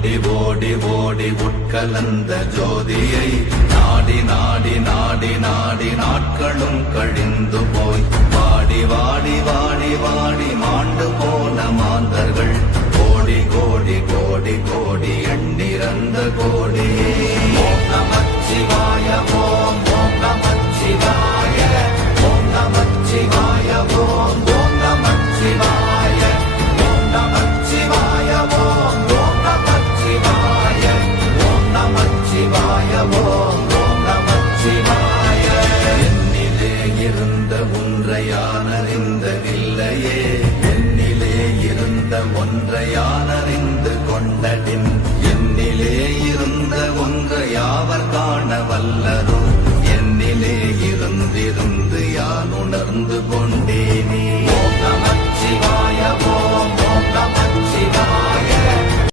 ஓடி ஓடி ஓடி உட்கலந்த ஜோதியை நாடி நாடி நாடி நாடி நாட்களும் கழிந்து போய் வாடி வாடி வாடி வாடி மாண்டு போன மாந்தர்கள் கோடி கோடி கோடி கோடி எண்ணிறந்த கோடி. ஓம் நமச்சிவாய ஓம் ஓம் நமச்சிவாய ஓம் நமச்சிவாய ஓம் ஓம் நமச்சிவாய ஓம் நமச்சிவாய ஓம் ஓம் நமச்சிவாய ஓம் நமச்சிவாய ஓம் ஓம் நமச்சிவாய. என்னிலே இருந்த ஒன்றையானறிந்ததில்லையே என்னிலே இருந்த ஒன்றையானறிந்து கொண்டடின் என்னிலே இருந்த ஒன்றை யாவர் காண வல்லரோ என்னிலே இருந்திருந்து யான் உணர்ந்து கொண்டேனே.